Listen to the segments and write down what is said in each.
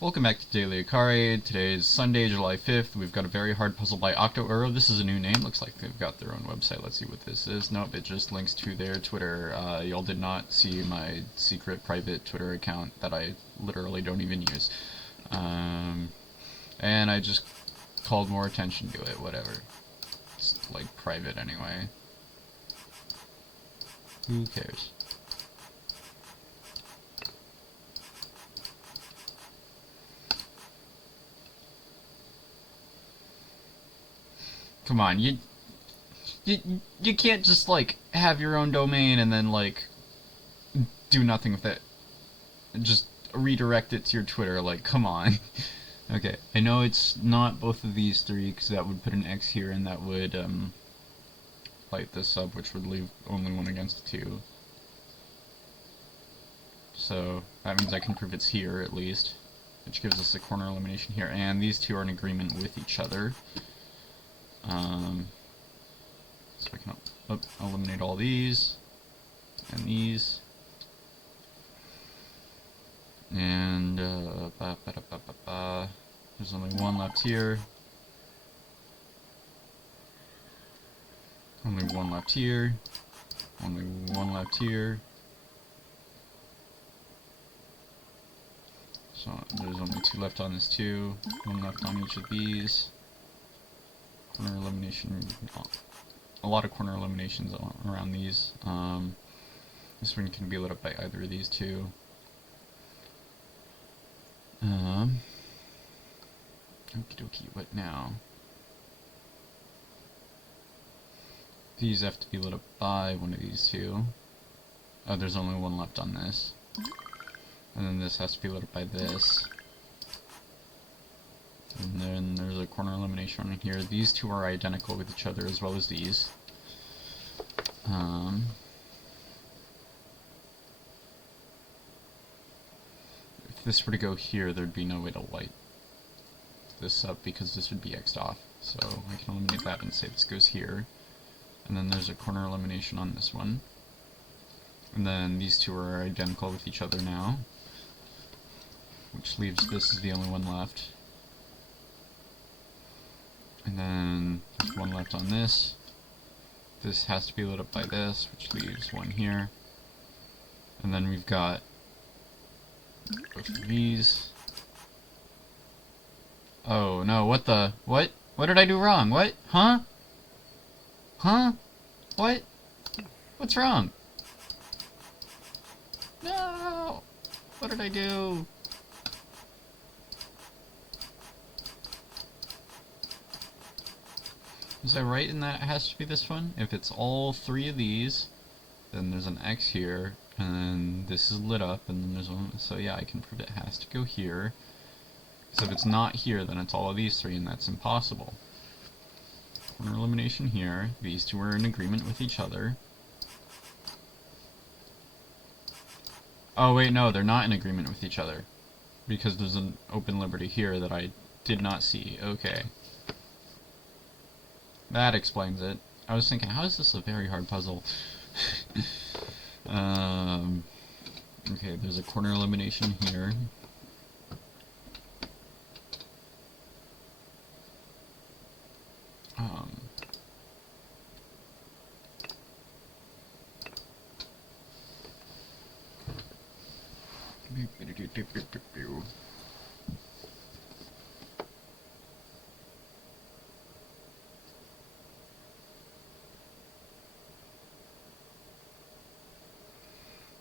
Welcome back to Daily Akari. Today is Sunday, July 5th. We've got a very hard puzzle by Octo. This is a new name. Looks like they've got their own website. Let's see what this is. Nope, it just links to their Twitter. Y'all did not see my secret private Twitter account that I literally don't even use. And I just called more attention to it. Whatever. It's like private anyway. Who cares? Come on, you can't just like have your own domain and then like do nothing with it. Just redirect it to your Twitter. Like, come on. Okay, I know it's not both of these three because that would put an X here and that would light this up, which would leave only one against two. So that means I can prove it's here at least, which gives us a corner elimination here. And these two are in agreement with each other. So I can eliminate all these and these. And there's only one left here. Only one left here. Only one left here. So there's only two left on this too. One left on each of these. Corner elimination. A lot of corner eliminations around these. This one can be lit up by either of these two. Okie dokie, what now? These have to be lit up by one of these two. Oh, there's only one left on this. And then this has to be lit up by this. And then there's a corner elimination on here. These two are identical with each other as well as these. If this were to go here, there'd be no way to light this up because this would be X'd off. So I can eliminate that and say this goes here. And then there's a corner elimination on this one. And then these two are identical with each other now, which leaves this as the only one left. And then there's one left on this. This has to be lit up by this, which leaves one here. And then we've got both of these. Oh no, what the? What? What did I do wrong? What? Huh? Huh? What? What's wrong? No! What did I do? Was I right in that it has to be this one? If it's all three of these, then there's an X here, and then this is lit up, and then there's one, so yeah, I can prove it has to go here. So if it's not here, then it's all of these three, and that's impossible. Corner elimination here, these two are in agreement with each other. Oh wait, no, they're not in agreement with each other, because there's an open liberty here that I did not see. Okay. That explains it. I was thinking, how is this a very hard puzzle? Okay, there's a corner elimination here.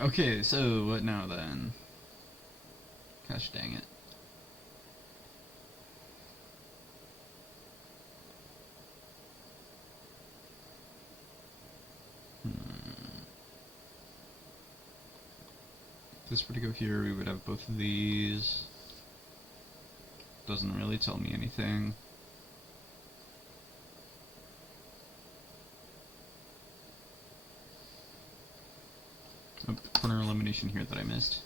Okay, so what now then? Gosh dang it. If this were to go here, we would have both of these. Doesn't really tell me anything. Oh, corner elimination here that I missed.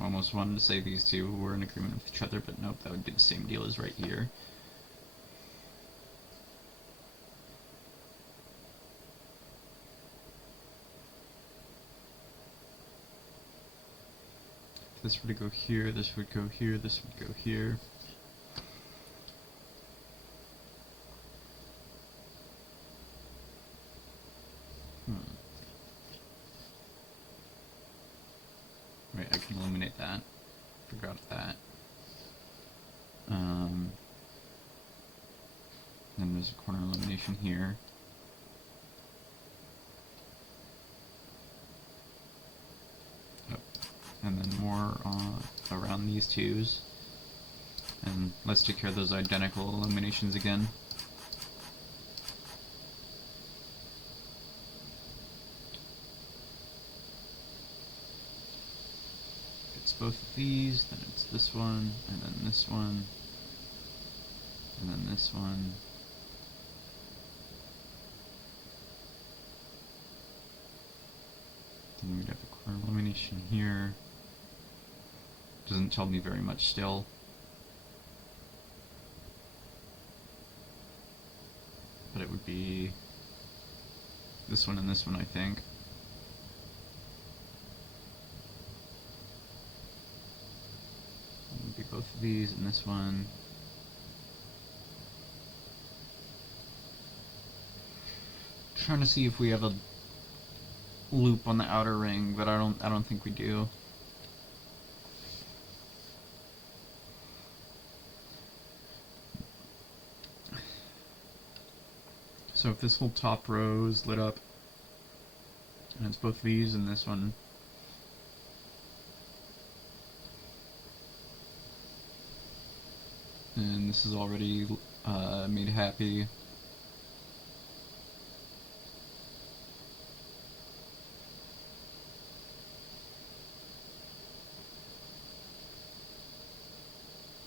Almost wanted to say these two were in agreement with each other, but nope, that would be the same deal as right here. this were to go here, this would go here, this would go here. Right, I can eliminate that. Forgot that. Then there's a corner elimination here. Oh. And then more around these twos. And let's take care of those identical eliminations again. It's both of these, then it's this one, and then this one, and then this one. Then we'd have a corner elimination here. Doesn't tell me very much still. But it would be this one and this one, I think. It would be both of these and this one. Trying to see if we have a loop on the outer ring, but I don't think we do. So if this whole top row is lit up, and it's both these and this one, and this is already made happy.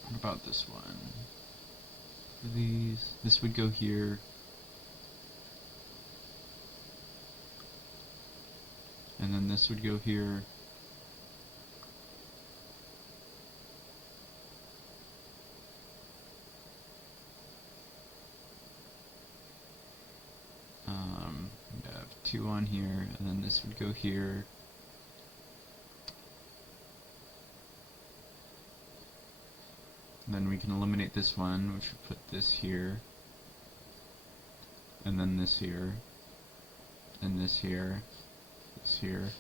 What about this one? For these, this would go here. And then this would go here. We'd have two on here, and then this would go here. And then we can eliminate this one, which would put this here. And then this here. And this here. Here,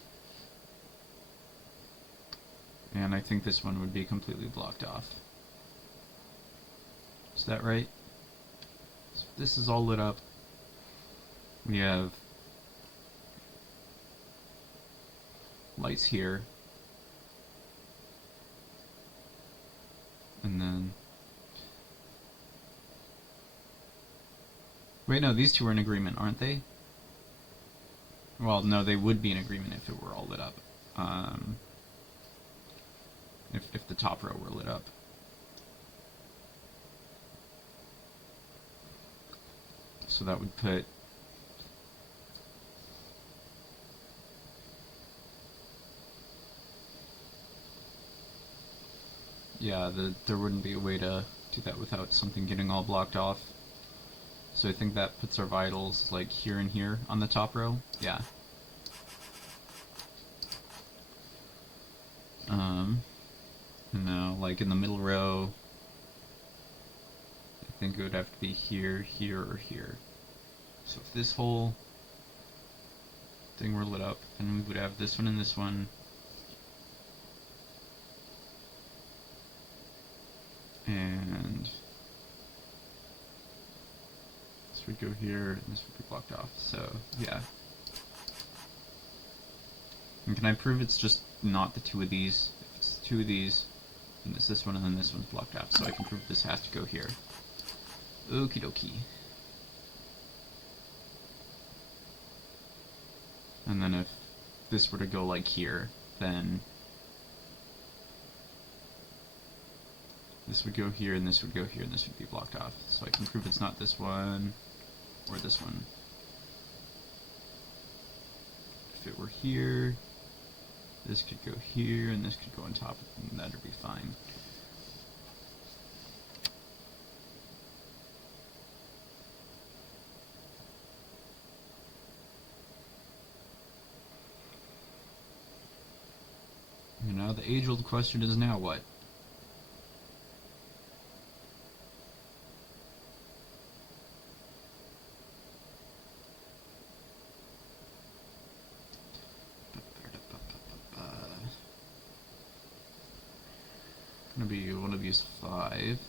and I think this one would be completely blocked off. Is that right? So this is all lit up. We have lights here, and then wait, no, these two are in agreement, aren't they? Well, no, they would be in agreement if it were all lit up. If the top row were lit up. So that would put yeah, there wouldn't be a way to do that without something getting all blocked off. So I think that puts our vitals like here and here on the top row. Yeah. And now like in the middle row, I think it would have to be here, here, or here. So if this whole thing were lit up, then we would have this one and this one. And this would go here, and this would be blocked off. So, yeah. And can I prove it's just not the two of these? If it's two of these, then it's this one, and then this one's blocked off. So I can prove this has to go here. Okie dokie. And then if this were to go like here, then this would go here, and this would go here, and this would be blocked off. So I can prove it's not this one, or this one. If it were here, this could go here, and this could go on top, and that'd be fine. And now The age-old question is now what? Gonna be one of these 5.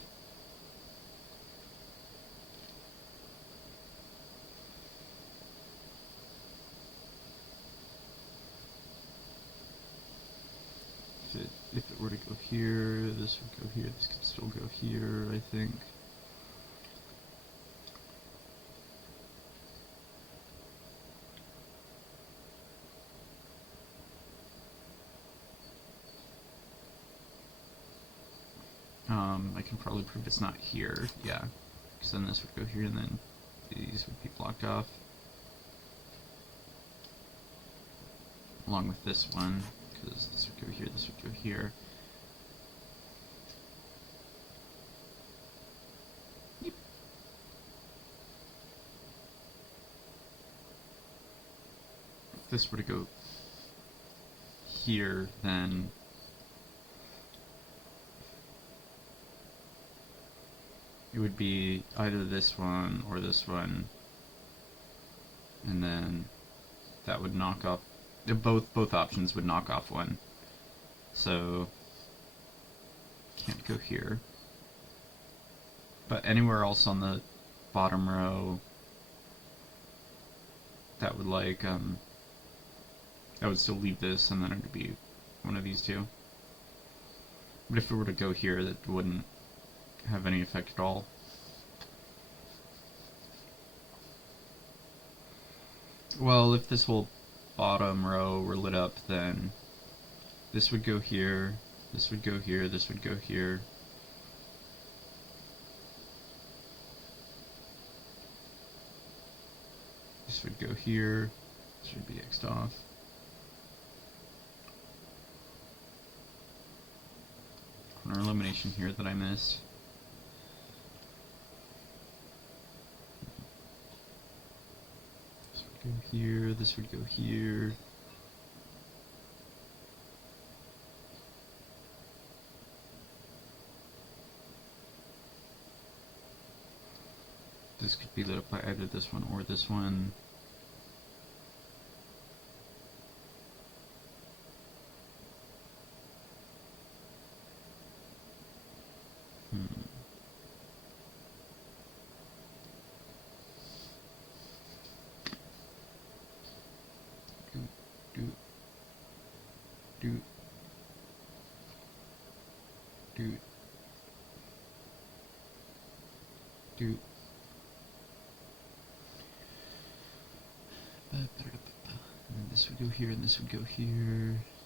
If it were to go here, this would go here, this could still go here, I think. I can probably prove it's not here, yeah. Because then this would go here, and then these would be blocked off. Along with this one, because this would go here, this would go here. Yep. If this were to go here, then it would be either this one or this one, and then that would knock off, both options would knock off one. So can't go here. But anywhere else on the bottom row that would like I would still leave this, and then it would be one of these two. But if it were to go here, that wouldn't have any effect at all. Well, if this whole bottom row were lit up, then this would go here, this would go here, this would go here. This would go here, this would be X'd off. Corner elimination here that I missed. This would go here, this would go here. This could be lit up by either this one or this one. And this would go here, and this would go here,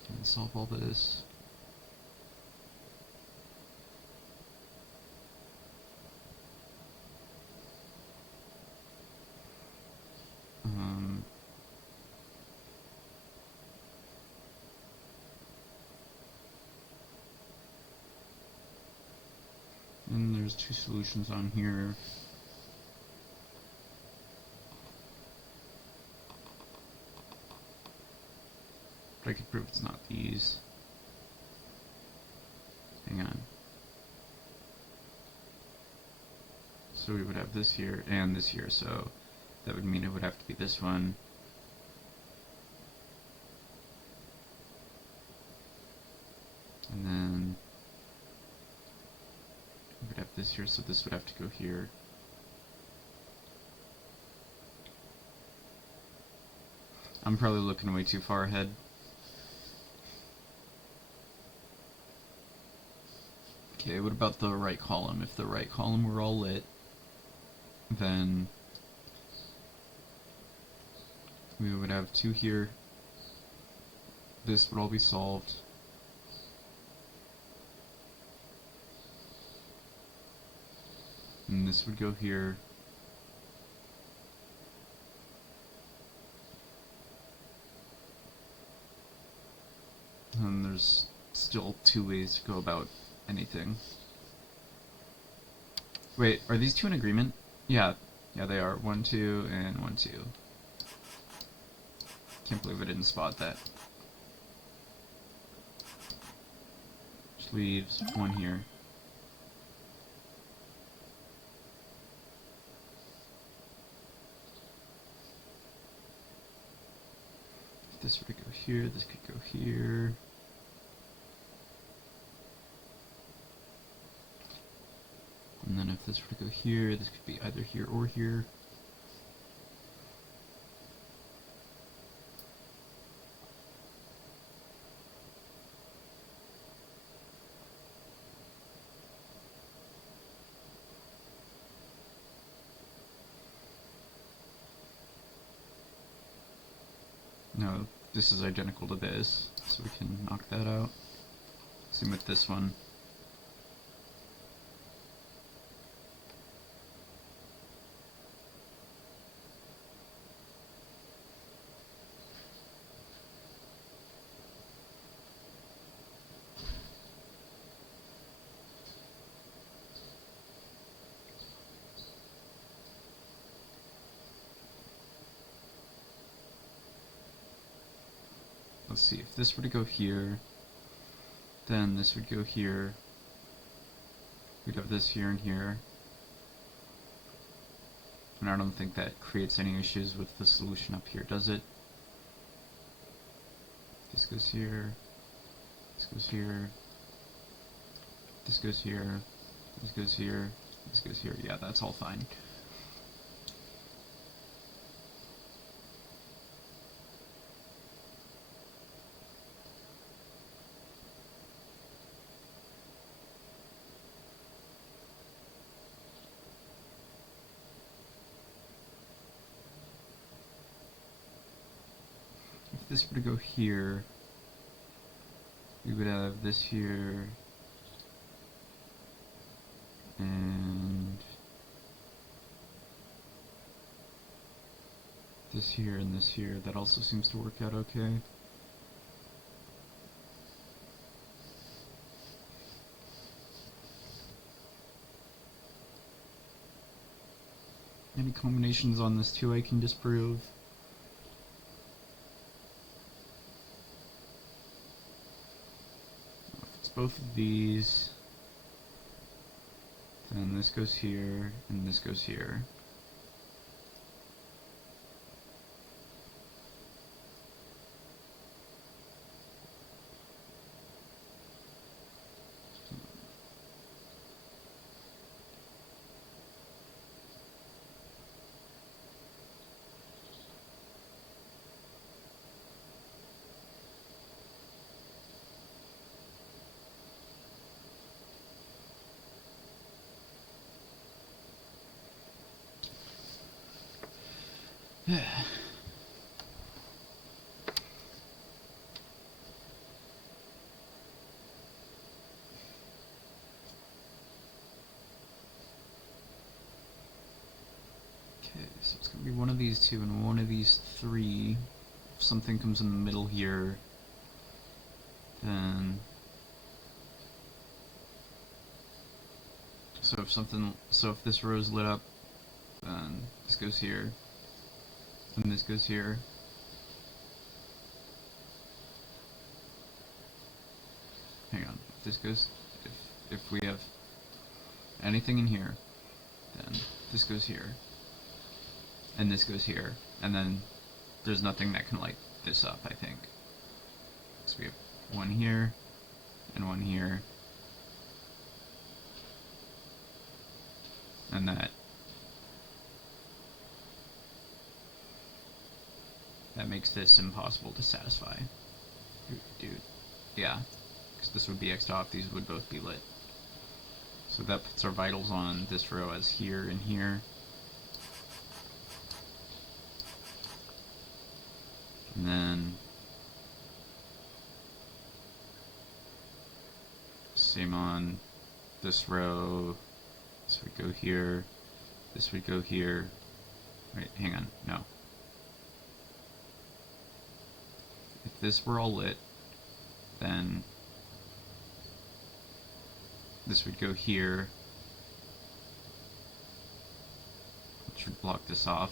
and solve all this. And there's 2 solutions on here. But I could prove it's not these. Hang on. So we would have this here and this here, so that would mean it would have to be this one. And then we would have this here, so this would have to go here. I'm probably looking way too far ahead. Okay, what about the right column? If the right column were all lit, then we would have 2 here. This would all be solved. And this would go here. And there's still 2 ways to go about anything. Wait, are these 2 in agreement? Yeah, they are. 1, 2, and 1, 2. Can't believe I didn't spot that. leaves one here. If this were to go here, this could go here. And then if this were to go here, this could be either here or here. No, this is identical to this, so we can knock that out. Same with this one. Let's see, if this were to go here, then this would go here. We'd have this here and here. And I don't think that creates any issues with the solution up here, does it? This goes here, this goes here, this goes here, this goes here, this goes here. Yeah, that's all fine. If this were to go here, we would have this here, and this here and this here. That also seems to work out okay. Any combinations on this too I can disprove. Both of these, then this goes here, and this goes here. Yeah. Okay, so it's gonna be one of these two and one of these three. If something comes in the middle here, then so if this row is lit up, then this goes here, and this goes here. Hang on, if this goes, if we have anything in here, then this goes here, and this goes here, and then there's nothing that can light this up, I think. So we have one here, and one here, and that makes this impossible to satisfy. Dude, yeah, because this would be X'd off, these would both be lit. So that puts our vitals on this row as here and here. And then same on this row. This would go here. This would go here. Wait, hang on, no. If this were all lit, then this would go here, which would block this off.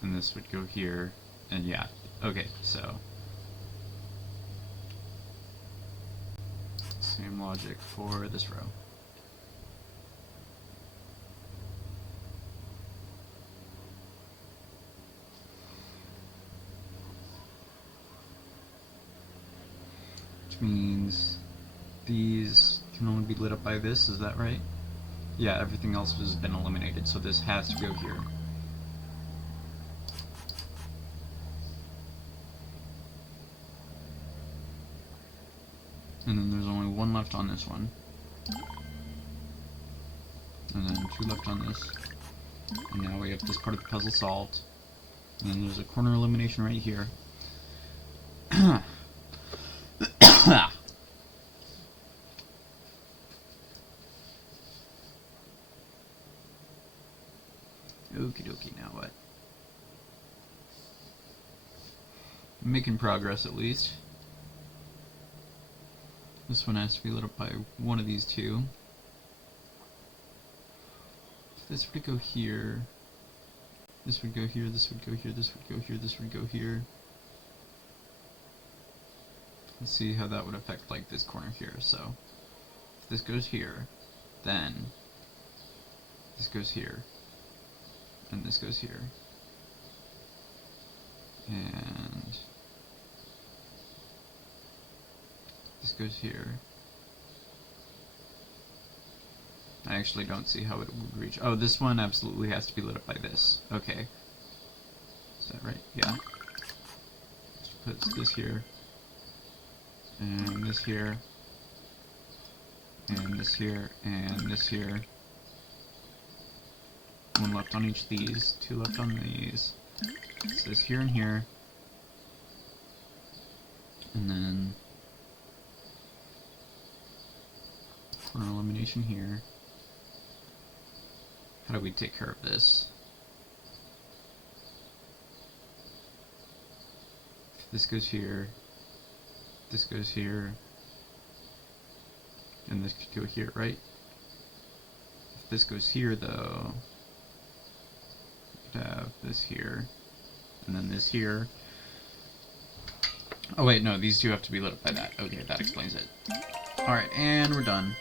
And this would go here, and yeah, okay, so same logic for this row. Which means these can only be lit up by this, is that right? Yeah, everything else has been eliminated, so this has to go here. And then there's only one left on this one. And then two left on this. And now we have this part of the puzzle solved. And then there's a corner elimination right here. Okie dokie, now what? I'm making progress at least. This one has to be lit up by one of these two. If this were to go here, this would go here, this would go here, this would go here, this would go here. Let's see how that would affect like this corner here. So if this goes here, then this goes here, and this goes here, and this goes here. I actually don't see how it would reach. Oh, this one absolutely has to be lit up by this. Okay. Is that right? Yeah. Just puts this here, and this here, and this here, and this here. One left on each of these, two left on these. It says here and here. And then corner elimination here. How do we take care of this? If this goes here, this goes here, and this could go here, right? If this goes here, though, we could have this here, and then this here. Oh wait, no, these two have to be lit up by that. Okay, that explains it. Alright, and we're done.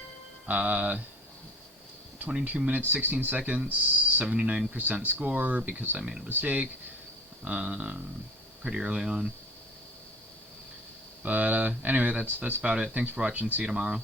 22 minutes, 16 seconds, 79% score because I made a mistake. Pretty early on. But anyway, that's about it. Thanks for watching. See you tomorrow.